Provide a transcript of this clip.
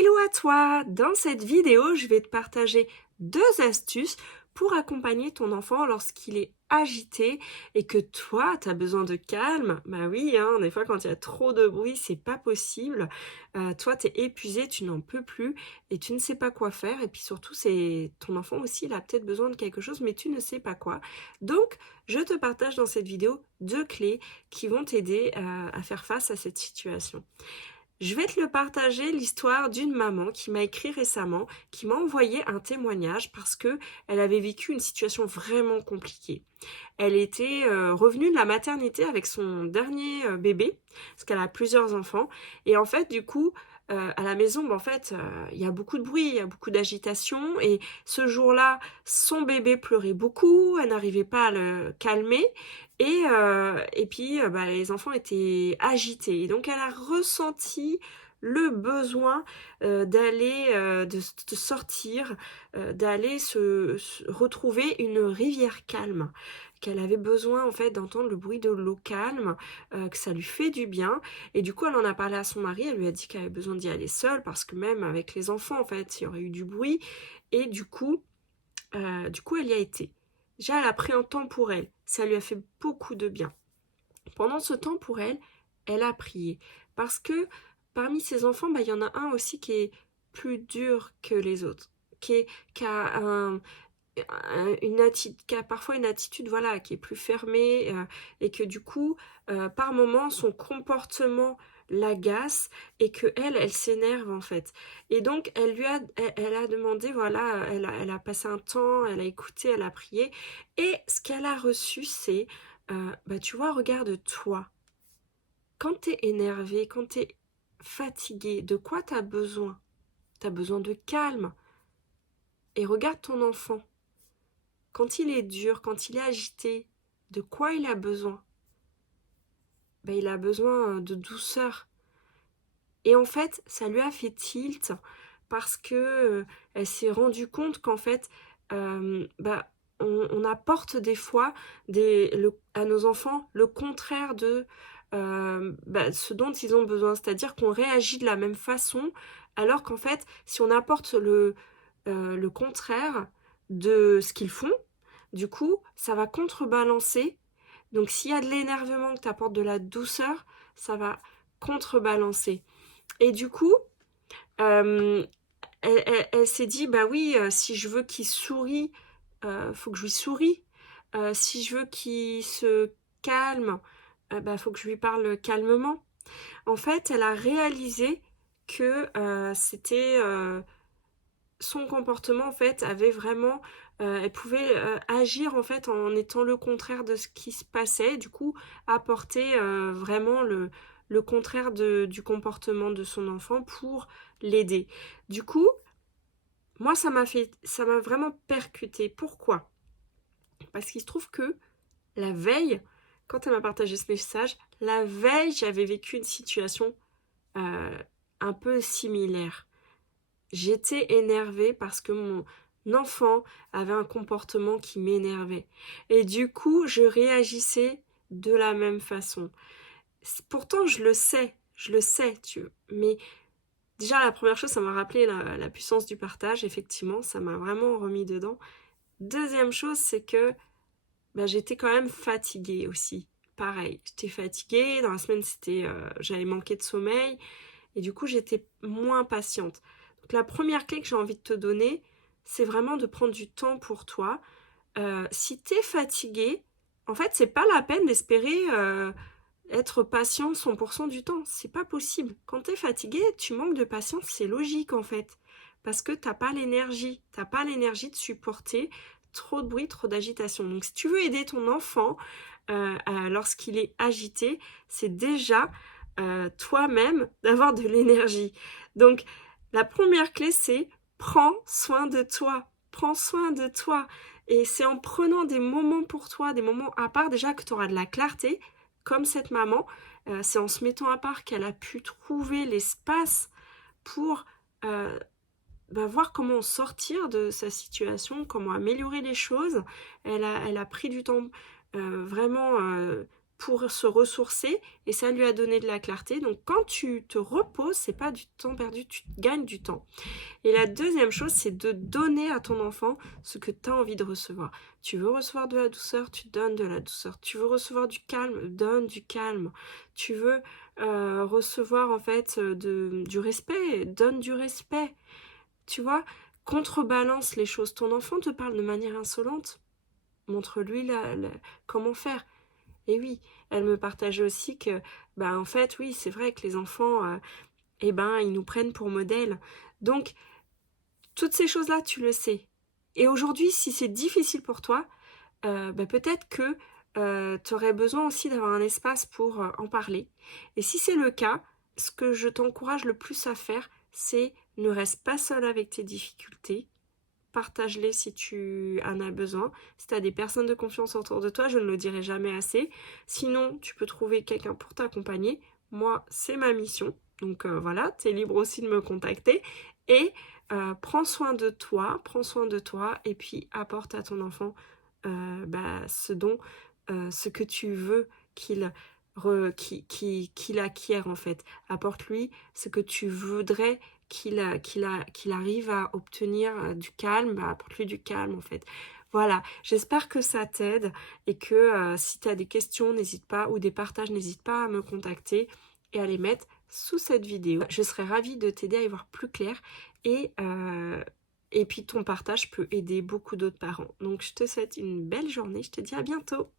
Hello à toi! Dans cette vidéo, je vais te partager 2 astuces pour accompagner ton enfant lorsqu'il est agité et que toi, tu as besoin de calme. Bah oui, hein, des fois quand il y a trop de bruit, c'est pas possible. Toi, tu es épuisé, tu n'en peux plus et tu ne sais pas quoi faire. Et puis surtout, c'est ton enfant aussi, il a peut-être besoin de quelque chose, mais tu ne sais pas quoi. Donc, je te partage dans cette vidéo 2 clés qui vont t'aider à faire face à cette situation. Je vais te le partager, l'histoire d'une maman qui m'a écrit récemment, qui m'a envoyé un témoignage parce que elle avait vécu une situation vraiment compliquée. Elle était revenue de la maternité avec son dernier bébé, parce qu'elle a plusieurs enfants, et en fait, du coup, à la maison, il y a beaucoup de bruit, il y a beaucoup d'agitation, et ce jour-là, son bébé pleurait beaucoup, elle n'arrivait pas à le calmer, et puis les enfants étaient agités. Et donc, elle a ressenti le besoin de sortir, d'aller se retrouver une rivière calme, qu'elle avait besoin en fait d'entendre le bruit de l'eau calme, que ça lui fait du bien. Et du coup, elle en a parlé à son mari, elle lui a dit qu'elle avait besoin d'y aller seule parce que même avec les enfants, en fait, il y aurait eu du bruit. Et du coup, elle y a été. Déjà, elle a pris un temps pour elle. Ça lui a fait beaucoup de bien. Pendant ce temps pour elle, elle a prié. Parce que parmi ses enfants, il y en a un aussi qui est plus dur que les autres, qui a qui a parfois une attitude voilà, qui est plus fermée, et que du coup, par moments, son comportement l'agace et que elle s'énerve en fait. Et donc, elle a demandé, voilà, elle a passé un temps, elle a écouté, elle a prié. Et ce qu'elle a reçu, c'est, tu vois, regarde-toi. Quand t'es énervé, quand t'es fatigué, de quoi t'as besoin? T'as besoin de calme. Et regarde ton enfant. Quand il est dur, quand il est agité, de quoi il a besoin? Il a besoin de douceur. Et en fait, ça lui a fait tilt parce que elle s'est rendue compte qu'en fait, on apporte des fois à nos enfants le contraire de ce dont ils ont besoin. C'est-à-dire qu'on réagit de la même façon, alors qu'en fait, si on apporte le contraire de ce qu'ils font, du coup, ça va contrebalancer. Donc, s'il y a de l'énervement, que tu apportes de la douceur, ça va contrebalancer. Et du coup, euh, elle s'est dit, bah oui, si je veux qu'il sourie, faut que je lui sourie. Si je veux qu'il se calme, faut que je lui parle calmement. En fait, elle a réalisé que c'était son comportement en fait avait vraiment elle pouvait agir en fait en étant le contraire de ce qui se passait, du coup apporter vraiment le contraire du comportement de son enfant pour l'aider. Du coup, moi ça m'a vraiment percuté. Pourquoi? Parce qu'il se trouve que la veille, quand elle m'a partagé ce message, la veille j'avais vécu une situation euh, un peu similaire. J'étais énervée parce que mon enfant avait un comportement qui m'énervait. Et du coup, je réagissais de la même façon. Pourtant, je le sais, mais déjà, la première chose, ça m'a rappelé la puissance du partage, effectivement, ça m'a vraiment remis dedans. Deuxième chose, c'est que j'étais quand même fatiguée aussi. Pareil, j'étais fatiguée, dans la semaine, j'avais manqué de sommeil, et du coup, j'étais moins patiente. Donc, la première clé que j'ai envie de te donner, c'est vraiment de prendre du temps pour toi. Si tu es fatigué, en fait, c'est pas la peine d'espérer être patient 100% du temps. C'est pas possible. Quand tu es fatigué, tu manques de patience, c'est logique en fait. Parce que t'as pas l'énergie. T'as pas l'énergie de supporter trop de bruit, trop d'agitation. Donc, si tu veux aider ton enfant lorsqu'il est agité, c'est déjà toi-même d'avoir de l'énergie. Donc, la première clé, c'est prends soin de toi. Prends soin de toi. Et c'est en prenant des moments pour toi, des moments à part, déjà que tu auras de la clarté, comme cette maman. C'est en se mettant à part qu'elle a pu trouver l'espace pour voir comment sortir de sa situation, comment améliorer les choses. Elle a pris du temps vraiment pour se ressourcer et ça lui a donné de la clarté. Donc quand tu te reposes, c'est pas du temps perdu, tu gagnes du temps. Et la deuxième chose, c'est de donner à ton enfant ce que tu as envie de recevoir. Tu veux recevoir de la douceur, tu donnes de la douceur. Tu veux recevoir du calme, donne du calme. Tu veux recevoir en fait du respect, donne du respect. Tu vois, contrebalance les choses. Ton enfant te parle de manière insolente, montre-lui comment faire. Et oui, elle me partageait aussi que, en fait, oui, c'est vrai que les enfants, ils nous prennent pour modèle. Donc, toutes ces choses-là, tu le sais. Et aujourd'hui, si c'est difficile pour toi, peut-être que tu aurais besoin aussi d'avoir un espace pour en parler. Et si c'est le cas, ce que je t'encourage le plus à faire, c'est ne reste pas seul avec tes difficultés. Partage-les si tu en as besoin. Si tu as des personnes de confiance autour de toi, je ne le dirai jamais assez. Sinon, tu peux trouver quelqu'un pour t'accompagner. Moi, c'est ma mission. Donc voilà, tu es libre aussi de me contacter. Et prends soin de toi et puis apporte à ton enfant ce que tu veux qu'il acquiert en fait. Apporte-lui ce que tu voudrais qu'il arrive à obtenir du calme, apporte-lui du calme en fait. Voilà, j'espère que ça t'aide et que si tu as des questions, n'hésite pas, ou des partages, n'hésite pas à me contacter et à les mettre sous cette vidéo. Je serais ravie de t'aider à y voir plus clair et puis ton partage peut aider beaucoup d'autres parents. Donc je te souhaite une belle journée, je te dis à bientôt.